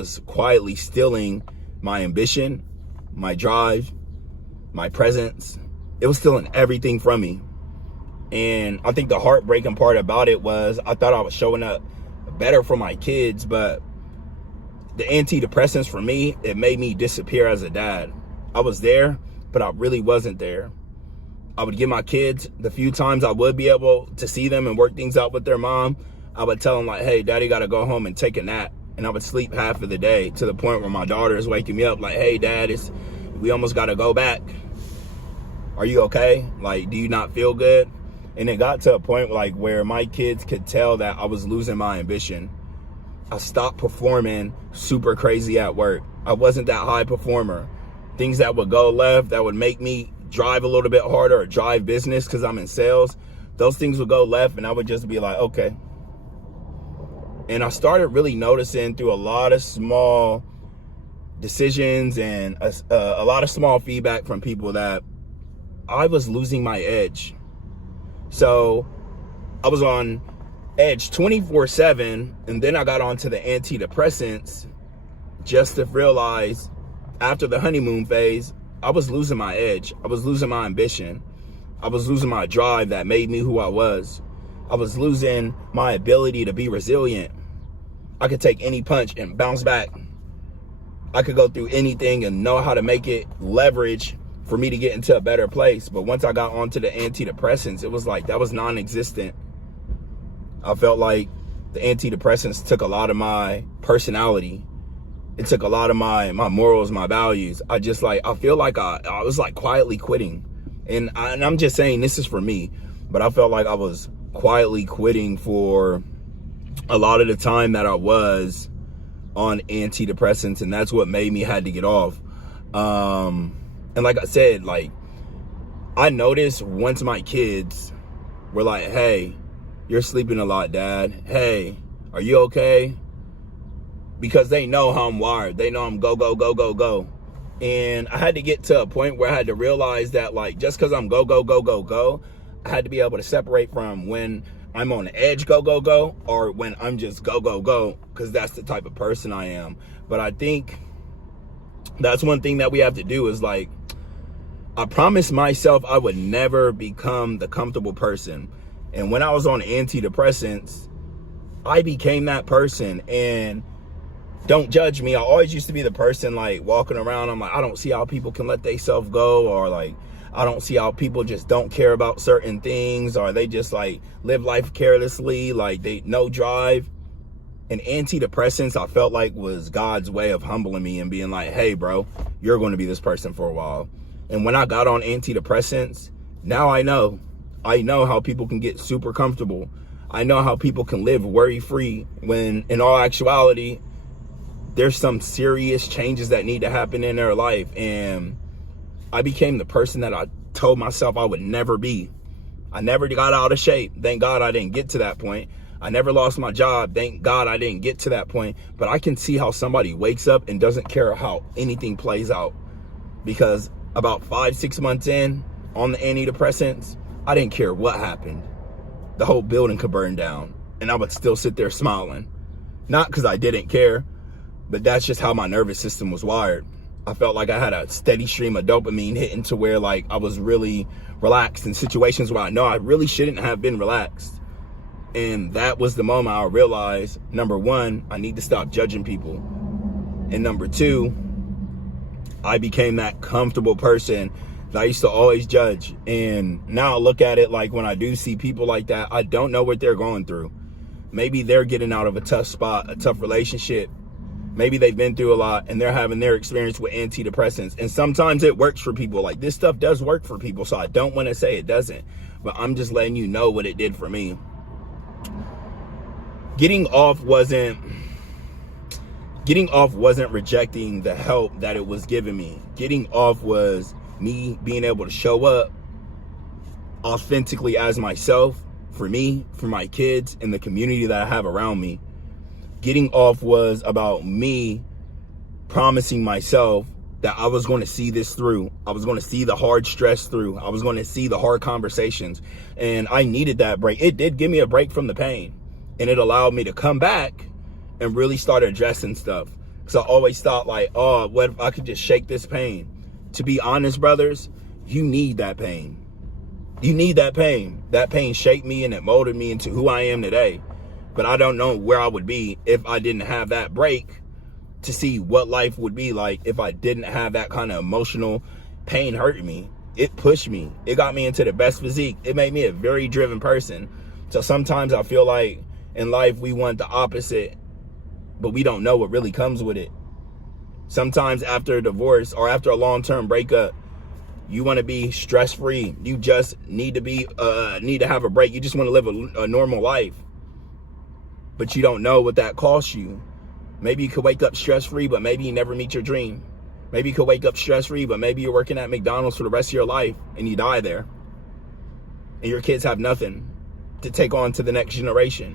was quietly stealing my ambition, my drive, my presence. It was stealing everything from me. And I think the heartbreaking part about it was I thought I was showing up better for my kids, but the antidepressants for me, it made me disappear as a dad. I was there, but I really wasn't there. I would give my kids, the few times I would be able to see them and work things out with their mom, I would tell them like, hey, daddy got to go home and take a nap. And I would sleep half of the day, to the point where my daughter is waking me up like, hey, dad, we almost got to go back. Are you okay? Like, do you not feel good? And it got to a point like where my kids could tell that I was losing my ambition. I stopped performing super crazy at work. I wasn't that high performer. Things that would go left, that would make me drive a little bit harder or drive business because I'm in sales, those things would go left and I would just be like, okay. And I started really noticing through a lot of small decisions and a lot of small feedback from people that I was losing my edge. So I was on edge 24/7, and then I got onto the antidepressants just to realize after the honeymoon phase, I was losing my edge. I was losing my ambition. I was losing my drive that made me who I was. I was losing my ability to be resilient. I could take any punch and bounce back. I could go through anything and know how to make it leverage for me to get into a better place. But once I got onto the antidepressants, it was like that was non-existent. I felt like the antidepressants took a lot of my personality. It took a lot of my morals, my values. I feel like I was like quietly quitting. And I'm just saying this is for me, but I felt like I was quietly quitting for a lot of the time that I was on antidepressants, and that's what made me had to get off. And like I said, like I noticed once my kids were like, hey, you're sleeping a lot, Dad. Hey, are you okay? Because they know how I'm wired. They know I'm go, go, go, go, go. And I had to get to a point where I had to realize that like, just because I'm go, go, go, go, go, I had to be able to separate from when I'm on the edge, go, go, go, or when I'm just go, go, go, because that's the type of person I am. But I think that's one thing that we have to do is like, I promised myself I would never become the comfortable person. And when I was on antidepressants, I became that person. And don't judge me. I always used to be the person like walking around. I'm like, I don't see how people can let themselves go, or like, I don't see how people just don't care about certain things, or they just like live life carelessly, like they no drive. And antidepressants, I felt like was God's way of humbling me and being like, hey, bro, you're going to be this person for a while. And when I got on antidepressants, now I know how people can get super comfortable. I know how people can live worry-free when in all actuality, there's some serious changes that need to happen in their life. And I became the person that I told myself I would never be. I never got out of shape. Thank God I didn't get to that point. I never lost my job. Thank God I didn't get to that point. But I can see how somebody wakes up and doesn't care how anything plays out. Because about 5-6 months in on the antidepressants, I didn't care what happened. The whole building could burn down and I would still sit there smiling. Not because I didn't care, but that's just how my nervous system was wired. I felt like I had a steady stream of dopamine hitting to where like I was really relaxed in situations where I know I really shouldn't have been relaxed. And that was the moment I realized, number one, I need to stop judging people. And number two, I became that comfortable person that I used to always judge. And now I look at it like when I do see people like that, I don't know what they're going through. Maybe they're getting out of a tough spot, a tough relationship. Maybe they've been through a lot and they're having their experience with antidepressants. And sometimes it works for people. Like this stuff does work for people. So I don't want to say it doesn't, but I'm just letting you know what it did for me. Getting off wasn't rejecting the help that it was giving me. Getting off was me being able to show up authentically as myself, for me, for my kids, and the community that I have around me. Getting off was about me promising myself that I was going to see this through. I was going to see the hard stress through. I was going to see the hard conversations. And I needed that break. It did give me a break from the pain. And it allowed me to come back and really start addressing stuff. Because I always thought like, oh, what if I could just shake this pain? To be honest, brothers, you need that pain. You need that pain. That pain shaped me and it molded me into who I am today. But I don't know where I would be if I didn't have that break to see what life would be like if I didn't have that kind of emotional pain hurting me. It pushed me. It got me into the best physique. It made me a very driven person. So sometimes I feel like in life we want the opposite, but we don't know what really comes with it. Sometimes after a divorce or after a long-term breakup, you want to be stress-free. You just need to have a break. You just want to live a normal life. But you don't know what that costs you. Maybe you could wake up stress-free, but maybe you never meet your dream. Maybe you could wake up stress-free, but maybe you're working at McDonald's for the rest of your life and you die there. And your kids have nothing to take on to the next generation.